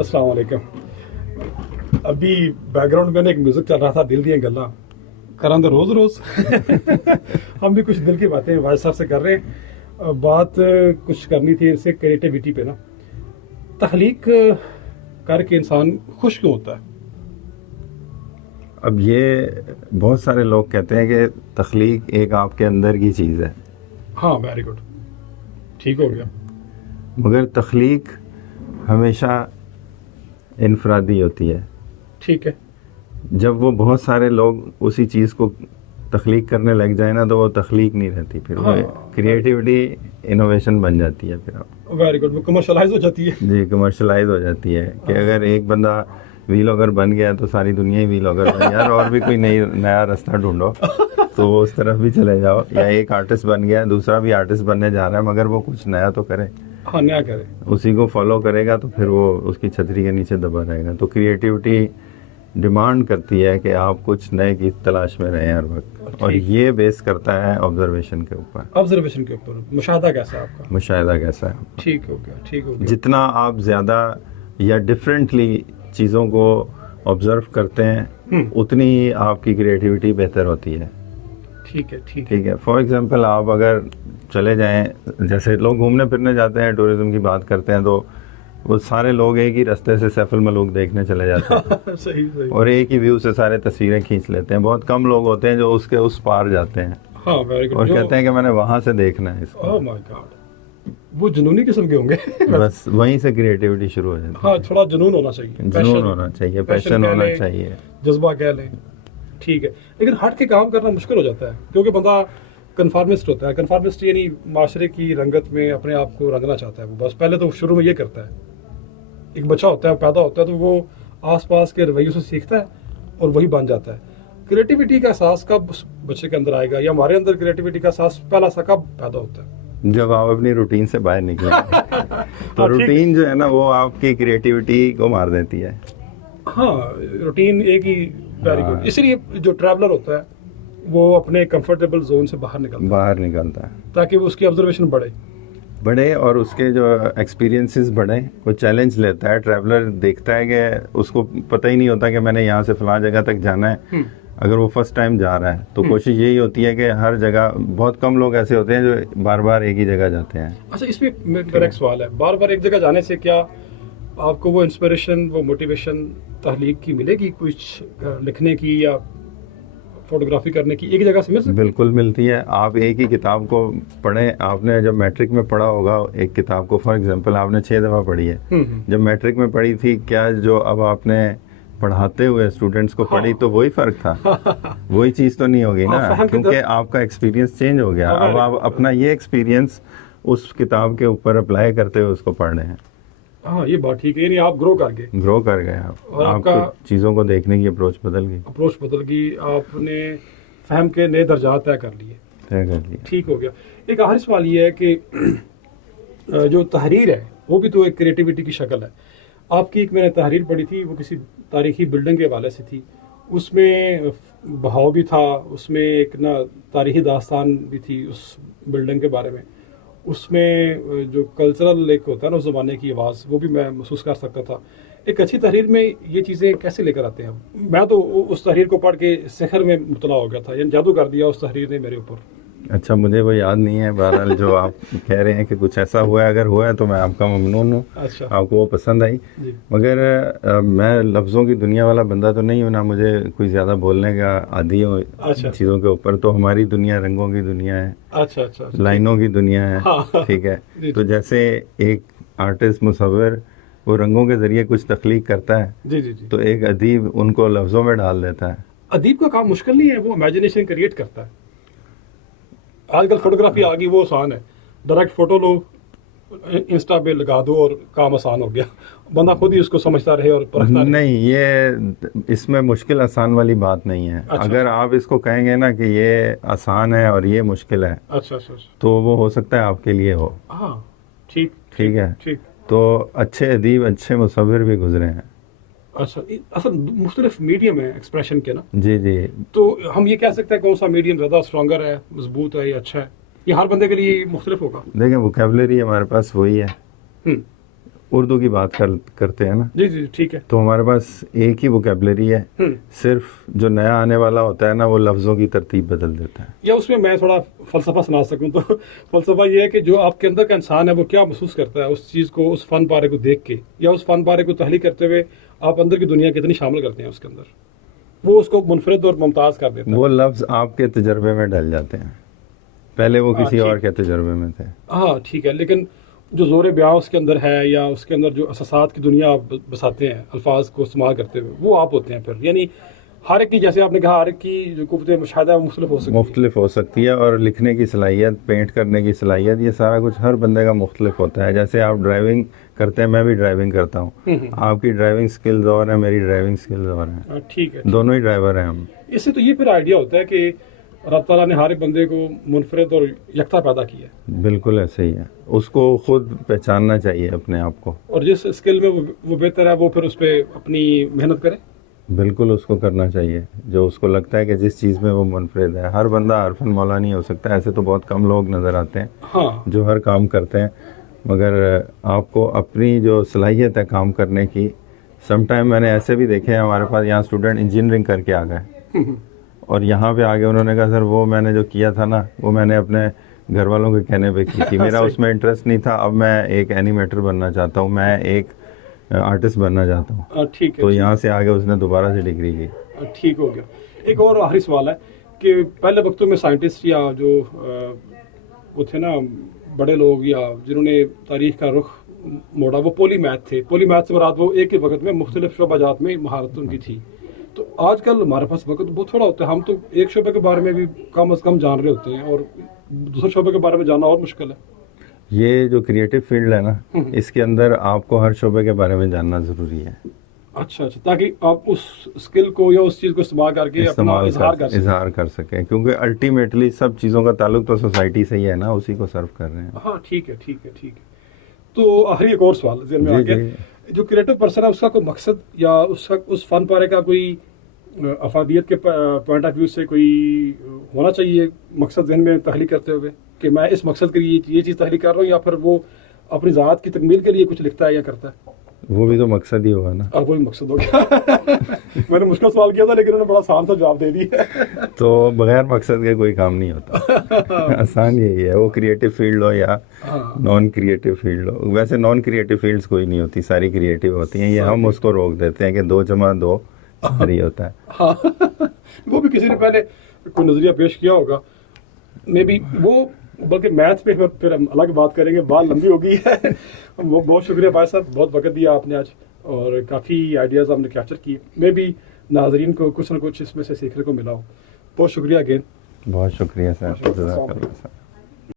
السلام علیکم. ابھی بیک گراؤنڈ میں ایک میوزک چل رہا تھا, دل دیا گلاں کران دے روز روز. ہم بھی کچھ دل کی باتیں واجد صاحب سے کر رہے ہیں. بات کچھ کرنی تھی ان سے کریٹیوٹی پہ نا. تخلیق کر کے انسان خوش کیوں ہوتا ہے؟ اب یہ بہت سارے لوگ کہتے ہیں کہ تخلیق ایک آپ کے اندر کی چیز ہے. ہاں ویری گڈ, ٹھیک ہو گیا. مگر تخلیق ہمیشہ انفرادی ہوتی ہے. ٹھیک ہے. جب وہ بہت سارے لوگ اسی چیز کو تخلیق کرنے لگ جائیں نا تو وہ تخلیق نہیں رہتی, پھر وہ کریٹیوٹی انوویشن بن جاتی ہے. پھر آپ ویری گڈ, وہ کمرشلائز ہو جاتی ہے. جی کمرشلائز ہو جاتی ہے کہ اگر ایک بندہ ویلاگر بن گیا تو ساری دنیا ہی ویلاگر بن یار, اور بھی کوئی نیا راستہ ڈھونڈو تو وہ اس طرف بھی چلے جاؤ. یا ایک آرٹسٹ بن گیا, دوسرا بھی آرٹسٹ بننے جا رہا ہے مگر وہ کچھ نیا تو کرے. ہاں نیا کرے, اسی کو فالو کرے گا تو پھر وہ اس کی چھتری کے نیچے دبا رہے گا. تو کریٹیوٹی ڈیمانڈ کرتی ہے کہ آپ کچھ نئے کی تلاش میں رہیں ہر وقت, اور یہ بیس کرتا ہے آبزرویشن کے اوپر. آبزرویشن کے اوپر مشاہدہ کیسا ہے آپ کا؟ مشاہدہ کیسا ہے. ٹھیک ہو گیا, ٹھیک ہو گیا. جتنا آپ زیادہ یا ڈفرینٹلی چیزوں کو آبزرو کرتے ہیں اتنی ہی آپ کی کریٹیوٹی بہتر ہوتی ہے. ٹھیک ہے, ٹھیک ہے. فار ایگزامپل آپ اگر چلے جائیں, جیسے لوگ گھومنے پھرنے جاتے ہیں, ٹورزم کی بات کرتے ہیں, تو وہ سارے لوگ ایک ہی راستے سے سیف الملوک دیکھنے چلے جاتے ہیں. صحیح. اور ایک ہی ویو سے سارے تصویریں کھینچ لیتے ہیں. بہت کم لوگ ہوتے ہیں جو اس کے اس پار جاتے ہیں اور کہتے ہیں کہ میں نے وہاں سے دیکھنا ہے اس کو. اوہ مائی گاڈ, وہ جنونی قسم کے ہوں گے. بس وہیں سے کریٹیوٹی شروع ہو جاتی ہے. ہاں تھوڑا جنون ہونا چاہیے, جنون ہونا چاہیے, پیشن ہونا چاہیے, جذبہ کہہ لیں. ٹھیک ہے, لیکن ہٹ کے کام کرنا مشکل ہو جاتا ہے کیونکہ بندہ کنفارمسٹ ہوتا ہے. کنفارمسٹ یعنی معاشرے کی رنگت میں اپنے آپ کو رنگنا چاہتا ہے. وہ بس پہلے تو شروع میں یہ کرتا ہے. ایک بچہ ہوتا ہے, پیدا ہوتا ہے تو وہ آس پاس کے رویوں سے سیکھتا ہے اور وہی بن جاتا ہے. کریٹیوٹی کا احساس کب اس بچے کے اندر آئے گا, یا ہمارے اندر کریٹیوٹی کا احساس پہلا سا کب پیدا ہوتا ہے؟ جب آپ اپنی روٹین سے باہر نکلیں. تو روٹین جو ہے نا وہ آپ کی کریٹیوٹی کو مار دیتی ہے. ہاں روٹین ایک ہی. Very good. اسی لیے جو ٹریولر ہوتا ہے وہ اپنے کمفرٹیبل زون سے باہر نکلتا ہے تاکہ وہ اس کی آبزرویشن بڑھے اور اس کے جو ایکسپیرینسز بڑھیں. وہ چیلنج لیتا ہے. ٹریولر دیکھتا ہے کہ اس کو پتہ ہی نہیں ہوتا کہ میں نے یہاں سے فلاں جگہ تک جانا ہے. اگر وہ فرسٹ ٹائم جا رہا ہے تو کوشش یہی ہوتی ہے کہ ہر جگہ, بہت کم لوگ ایسے ہوتے ہیں جو بار بار ایک ہی جگہ جاتے ہیں. اچھا, اس میں میرا ایک سوال ہے, بار بار ایک جگہ جانے سے کیا آپ کو وہ انسپریشن, وہ موٹیویشن تخلیق کی ملے گی, کچھ لکھنے کی یا فوٹوگرافی کرنے کی ایک جگہ سے مل سکتی؟ بالکل ملتی ہے. آپ ایک ہی کتاب کو پڑھیں. آپ نے جب میٹرک میں پڑھا ہوگا ایک کتاب کو, فار ایگزامپل آپ نے 6 دفعہ پڑھی ہے. جب میٹرک میں پڑھی تھی, کیا جو اب آپ نے پڑھاتے ہوئے اسٹوڈنٹس کو پڑھی تو وہی فرق تھا؟ وہی چیز تو نہیں ہوگی نا, کیونکہ آپ کا ایکسپیرینس چینج ہو گیا. اب آپ اپنا یہ ایکسپیرینس اس کتاب کے اوپر اپلائی کرتے ہوئے اس کو پڑھ رہے ہیں. ہاں یہ بات ٹھیک ہے, یعنی آپ گرو کر گئے. آپ کا چیزوں کو دیکھنے کی اپروچ بدل گئی. آپ نے فہم کے نئے درجات طے کر لیے. ٹھیک ہو گیا. ایک آخری سوال یہ ہے کہ جو تحریر ہے وہ بھی تو ایک کریٹیوٹی کی شکل ہے. آپ کی ایک میں نے تحریر پڑھی تھی, وہ کسی تاریخی بلڈنگ کے حوالے سے تھی. اس میں بہاؤ بھی تھا, اس میں ایک نا تاریخی داستان بھی تھی اس بلڈنگ کے بارے میں. اس میں جو کلچرل ایک ہوتا ہے نا اس زمانے کی آواز, وہ بھی میں محسوس کر سکتا تھا. ایک اچھی تحریر میں یہ چیزیں کیسے لے کر آتے ہیں؟ میں تو اس تحریر کو پڑھ کے سحر میں مبتلا ہو گیا تھا, یعنی جادو کر دیا اس تحریر نے میرے اوپر. اچھا, مجھے وہ یاد نہیں ہے. بہرحال جو آپ کہہ رہے ہیں کہ کچھ ایسا ہوا ہے, اگر ہوا ہے تو میں آپ کا ممنون ہوں. اچھا, آپ کو وہ پسند آئی. مگر میں لفظوں کی دنیا والا بندہ تو نہیں ہوں, نہ مجھے کوئی زیادہ بولنے کا عادی ہو چیزوں کے اوپر. تو ہماری دنیا رنگوں کی دنیا ہے. اچھا, لائنوں کی دنیا ہے. ٹھیک ہے. تو جیسے ایک آرٹسٹ مصور وہ رنگوں کے ذریعے کچھ تخلیق کرتا ہے, تو ایک ادیب ان کو لفظوں میں ڈال دیتا ہے. ادیب کا کام مشکل نہیں ہے, وہ امیجنیشن کریٹ کرتا ہے. آج کل فوٹوگرافی آ گئی, وہ آسان ہے. ڈائریکٹ فوٹو لو, انسٹا پہ لگا دو اور کام آسان ہو گیا. بندہ خود ہی اس کو سمجھتا رہے اور پرکھتا رہے. نہیں, یہ اس میں مشکل آسان والی بات نہیں ہے. اگر آپ اس کو کہیں گے نا کہ یہ آسان ہے اور یہ مشکل ہے, تو وہ ہو سکتا ہے آپ کے لیے ہو. ہاں ٹھیک ہے. تو اچھے ادیب, اچھے مصور بھی گزرے ہیں. اچھا, اصل مختلف میڈیم ہے ایکسپریشن کے نا. جی. تو ہم یہ کہہ سکتے ہیں کون سا میڈیم زیادہ اسٹرانگر ہے, مضبوط ہے یا اچھا ہے؟ یہ ہر بندے کے لیے مختلف ہوگا. دیکھیں, ووکیبلری ہمارے پاس وہی ہے. اردو کی بات کرتے ہیں نا. جی جی ٹھیک ہے. تو ہمارے پاس ایک ہی ووکیبلری ہے, صرف جو نیا آنے والا ہوتا ہے نا وہ لفظوں کی ترتیب بدل دیتا ہے. یا اس میں تھوڑا فلسفہ سنا سکوں تو فلسفہ یہ ہے کہ جو آپ کے اندر کا انسان ہے وہ کیا محسوس کرتا ہے اس چیز کو, اس فن پارے کو دیکھ کے, یا اس فن پارے کو تحلیل کرتے ہوئے آپ اندر کی دنیا کتنی شامل کرتے ہیں اس کے اندر, وہ اس کو منفرد اور ممتاز کر دیتا ہے. وہ لفظ آپ کے تجربے میں ڈل جاتے ہیں, پہلے وہ کسی اور کے تجربے میں تھے. ہاں ٹھیک ہے, لیکن جو زور بیاں اس کے اندر ہے یا اس کے اندر جو احساسات کی دنیا آپ بساتے ہیں الفاظ کو استعمال کرتے ہوئے, وہ آپ ہوتے ہیں پھر. یعنی ہر ایک کی, جیسے آپ نے کہا, ہر ایک کی جو قوت مشاہدہ ہے وہ مختلف ہو سکتی ہے, اور لکھنے کی صلاحیت, پینٹ کرنے کی صلاحیت, یہ سارا کچھ ہر بندے کا مختلف ہوتا ہے. جیسے آپ ڈرائیونگ کرتے ہیں, میں بھی ڈرائیونگ کرتا ہوں, آپ کی ڈرائیونگ سکلز اور ہیں, میری ڈرائیونگ سکلز اور ہیں. ٹھیک ہے, دونوں ہی ڈرائیور ہیں ہم. اس سے تو یہ پھر آئیڈیا ہوتا ہے کہ رب تعالیٰ نے ہر ایک بندے کو منفرد اور یکتا پیدا کیا ہے. بالکل ایسے ہی ہے, اس کو خود پہچاننا چاہیے اپنے آپ کو, اور جس اسکل میں وہ بہتر ہے وہ پھر اس پہ اپنی محنت کرے. بالکل اس کو کرنا چاہیے جو اس کو لگتا ہے کہ جس چیز میں وہ منفرد ہے. ہر بندہ عارفن مولا نہیں ہو سکتا, ایسے تو بہت کم لوگ نظر آتے ہیں جو ہر کام کرتے ہیں, مگر آپ کو اپنی جو صلاحیت ہے کام کرنے کی, سم ٹائم میں نے ایسے بھی دیکھے ہیں ہمارے پاس یہاں اسٹوڈنٹ انجینئرنگ کر کے آ گئے اور یہاں پہ آگے انہوں نے کہا سر وہ میں نے جو کیا تھا نا وہ میں نے اپنے گھر والوں کے کہنے پہ کی تھی, میرا اس میں انٹرسٹ نہیں تھا, اب میں ایک اینیمیٹر بننا چاہتا ہوں, میں ایک آرٹسٹ بننا چاہتا ہوں. ٹھیک ہے, تو یہاں سے آگے اس نے دوبارہ سے ڈگری کی. ٹھیک ہو گیا. ایک اور آخری سوال ہے کہ پہلے وقتوں میں سائنٹسٹ یا جو وہ تھے نا بڑے لوگ یا جنہوں نے تاریخ کا رخ موڑا, وہ پولی میتھ تھے. پولی میتھ سے مراد وہ ایک ہی وقت میں مختلف شعبہ جات میں مہارت ان کی تھی. تو آج کل ہمارے پاس وقت بہت تھوڑا ہوتا ہے, ہم تو ایک شعبے کے بارے میں بھی کم از کم جان رہے ہوتے ہیں اور دوسرے شعبے کے بارے میں جاننا اور مشکل ہے. یہ جو کریٹو فیلڈ ہے نا, اس کے اندر آپ کو ہر شعبے کے بارے میں جاننا ضروری ہے. اچھا, تاکہ آپ اس اسکل کو یا اس چیز کو استعمال کر کے اپنا اظہار کر سکیں, کیونکہ الٹیمیٹلی سب چیزوں کا تعلق تو سوسائٹی سے ہی ہے نا, اسی کو سرو کر رہے ہیں. ہاں ٹھیک ہے. تو آخری ایک اور سوال ذہن میں آ گیا, جو کریٹو پرسن ہے اس کا کوئی مقصد یا اس فن پارے کا کوئی افادیت کے پوائنٹ آف ویو سے کوئی ہونا چاہیے مقصد ذہن میں تحلیل کرتے ہوئے کہ میں اس مقصد کے لیے یہ چیز تحلیل کر رہا ہوں, یا پھر وہ اپنی ذات کی تکمیل کے لیے کچھ لکھتا ہے یا کرتا ہے؟ وہ بھی تو مقصد ہی ہوگا نا. وہ بھی مقصد ہو گیا. میں نے مشکل سوال کیا تھا لیکن انہوں نے بڑا آسان سا جواب دے دیا. تو بغیر مقصد کے کوئی کام نہیں ہوتا, آسان یہی ہے, وہ کریٹو فیلڈ ہو یا نان کریٹو فیلڈ ہو. ویسے نان کریٹو فیلڈز کوئی نہیں ہوتی, ساری کریٹو ہوتی ہیں. یہ ہم اس کو روک دیتے ہیں کہ 2+2 ہی ہوتا ہے. وہ بھی کسی نے پہلے کوئی نظریہ پیش کیا ہوگا میں بھی, وہ بلکہ میتھ پہ پھر ہم الگ بات کریں گے, بات لمبی ہو گئی ہے. بہت شکریہ بھائی صاحب, بہت وقت دیا آپ نے آج اور کافی آئیڈیاز آپ نے کیپچر کیے. میں بھی ناظرین کو کچھ نہ کچھ اس میں سے سیکھنے کو ملا ہو. بہت شکریہ اگین. بہت شکریہ سر.